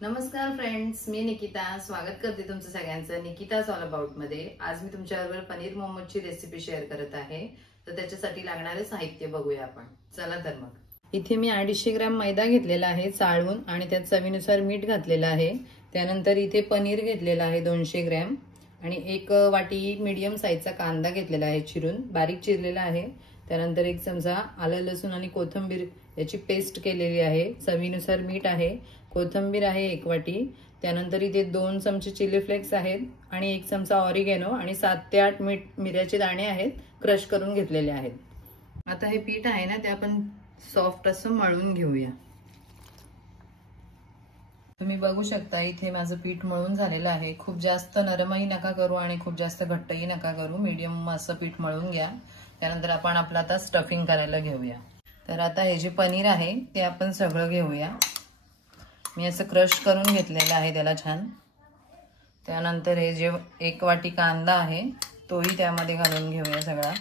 नमस्कार फ्रेंड्स, मी निकिता स्वागत करते तुमचं सगळ्यांचं निकिताज ऑल अबाउट मध्ये। आज मी तुमच्याबरोबर पनीर मोमोजची रेसिपी शेअर करत आहे। तर त्याच्यासाठी लागणारे साहित्य बघूया आपण। चला तर मग इथे मी 250 ग्रॅम मैदा घेतलेला आहे चाळून आणि त्यात चवीनुसार मीठ घातलेलं आहे। त्यानंतर इथे पनीर घेतलेला आहे 200 ग्रॅम आणि 1 वाटी मीडियम साईजचा कांदा घेतलेला आहे चिरून बारीक चिरलेला आहे। त्यानंतर 1 चमचा आलं लसूण आणि कोथिंबीर याची पेस्ट केलेली आहे। चवीनुसार मीठ आहे, कोथिंबीर आहे 1 वाटी। त्यानंतर इथे 2 चमचे चिली फ्लेक्स आहेत आणि 1 चमचा ऑरिगॅनो आणि 7 ते 8 मिरची दाणे आहेत क्रश करून घेतलेले आहेत। आता हे पीठ आहे ना ते आपण सॉफ्ट असं मळून घेऊया। तुम्ही बघू शकता इथे माझं पीठ मळून झालेलं आहे। खूप जास्त नरमही नका करू आणि खूप जास्त घट्टही नका करू, मीडियम असं पीठ मळून घ्या। त्यानंतर आपण आपलं आता स्टफिंग करायला घेऊया। तर आता हे जे पनीर आहे ते आपण सगळं घेऊया। मी असं क्रश करून घेतलेलं आहे त्याला छान। त्यानंतर हे जे 1 वाटी कांदा आहे तोही त्यामध्ये घालून घेऊया सगळा।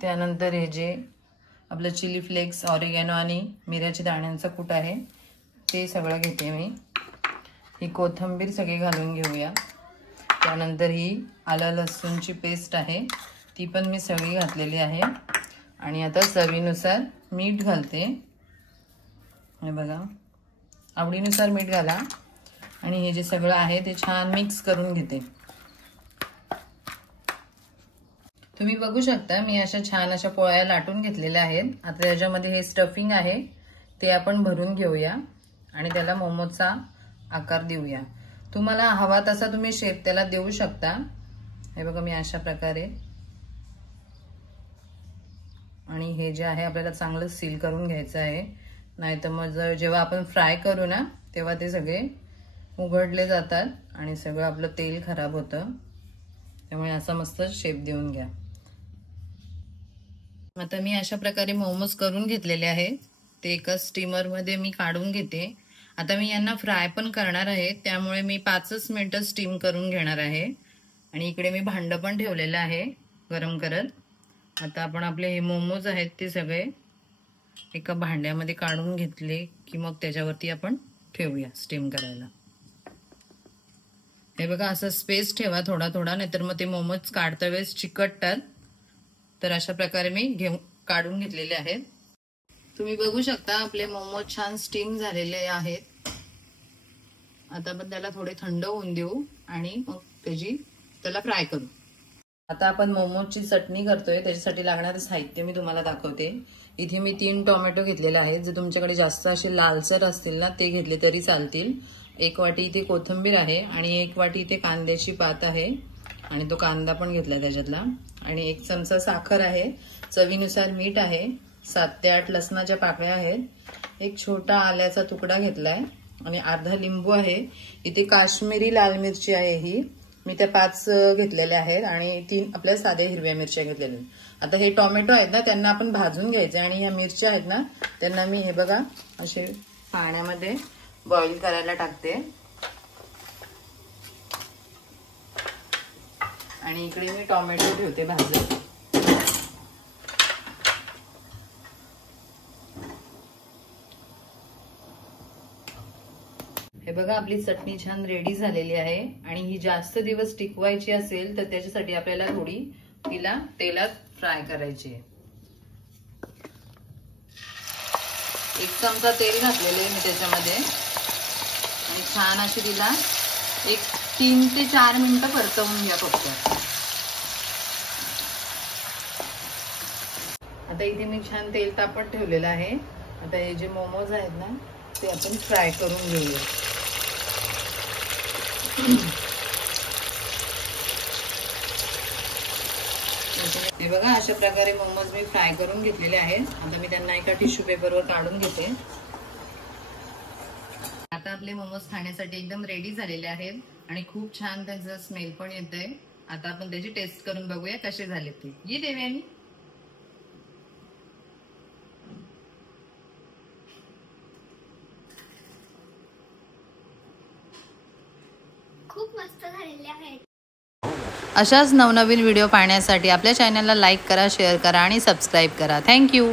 त्यानंतर हे जे आपलं चिली फ्लेक्स, ऑरिगॅनो आणि मिरची दाण्यांचा कूट आहे ते सगळं घेते मी। ही कोथिंबीर सगळी घालून घेऊया। त्यानंतर ही आलं लसूणची पेस्ट आहे ती पण मी सगळी घातलेली आहे आणि आता चवीनुसार मीठ घालते। हे बघा, आवडीनुसार मीठ घाला आणि हे जे सगळं आहे ते छान मिक्स करून घेते। तुम्ही बघू शकता मी अशा छान अशा पोळ्या लाटून घेतलेल्या आहेत। आता याच्यामध्ये हे स्टफिंग आहे ते आपण भरून घेऊया आणि त्याला मोमोजचा आकार देऊया। तुम्हाला हवा तसा तुम्ही शेप त्याला देऊ शकता। हे बघा मी अशा प्रकारे, आणि हे जे आहे आपल्याला चांगलं सील करून घ्यायचं आहे, नाहीतर मग जेव्हा आपण फ्राय करू ना तेव्हा ते सगळे उघडले जातात आणि सगळं आपलं तेल खराब होतं। त्यामुळे असा मस्त शेप देऊन घ्या। आता मी अशा प्रकारे मोमोज करून घेतलेले आहे। ते एका स्टीमर मध्ये मी काढून घेते। आता मी यांना फ्राय पण करणार आहे, त्यामुळे मी 5 मिनिटं स्टीम करून घेणार आहे। आणि इकडे मी भांड पण ठेवलेलं आहे गरम करत। आता आपण आपले हे मोमोज आहेत ते सगळे एका भांड्यामध्ये काढून घेतले की मग त्याच्यावरती आपण ठेवूया स्टीम करायला। हे बघा असं स्पेस ठेवा थोडा थोडा, नाहीतर मग ते मोमोज काढता वेळेस चिकटतात। तर अशा प्रकारे मी काढून घेतलेले आहेत। तुम्ही बघू शकता आपले मोमोज छान स्टीम झालेले आहेत। आता आपण त्याला थोडे थंड होऊन देऊ आणि मग त्याला फ्राय करू। आता आपण मोमोजची चटणी करतोय, त्याच्यासाठी लागणारे साहित्य मी तुम्हाला दाखवते। इथे मी 3 टोमॅटो घेतलेले आहेत। जर तुमच्याकडे जास्त असे लालसर असतील ना ते घेतले तरी चालतील। 1 वाटी इथे कोथिंबीर आहे आणि 1 वाटी इथे कांद्याची पात आहे आणि तो कांदा पण घेतला त्याच्यातला, आणि 1 चमचा साखर आहे, चवीनुसार मीठ आहे, 7 ते 8 लसणाच्या पाकळ्या आहेत, 1 छोटा आल्याचा तुकडा घेतलाय आणि अर्धा लिंबू आहे। इथे काश्मीरी लाल मिरची आहे, ही मी त्या 5 घेतलेल्या आहेत आणि 3 आपल्या साध्या हिरव्या मिरच्या घेतलेल्या आहेत। आता हे टोमॅटो आहेत ना त्यांना आपण भाजून घ्यायचे आणि ह्या मिरच्या आहेत ना त्यांना मी हे बघा असे पाण्यामध्ये बॉईल करायला टाकते। आणि इकडे मी टोमॅटो ठेवते भाजत। हे बघा आपली चटणी छान रेडी झालेली आहे आणि ही जास्त दिवस टिकवायची असेल तर त्याच्यासाठी आपल्याला थोडी तिला तेलात फ्राय करायची आहे। 1 चमचा तेल घातलेले मी त्याच्यामध्ये आणि छान अशी तिला 3 ते 4 मिनिटं परतवून घ्या फक्त। आता इथे मी छान तेल तापत ठेवलेलं आहे। आता हे जे मोमोज आहेत ना ते आपण फ्राय करून घेऊया। हे बघा अशा प्रकारे मोमोज मी फ्राय करून घेतलेले आहेत। आता मी त्यांना एका टिश्यू पेपरवर काढून घेते। आता आपले मोमोज खाण्यासाठी एकदम रेडी झालेले आहेत आणि खूप छान त्यांचा स्मेल पण येतोय। आता आपण त्याची टेस्ट करून बघूया कसे झाले ते। ये देवयानी, खूप मस्त झालेले आहेत। अशाच नवनवीन व्हिडिओ पाहण्यासाठी आपल्या चॅनलला लाईक करा, शेअर करा आणि सबस्क्राईब करा। थँक्यू।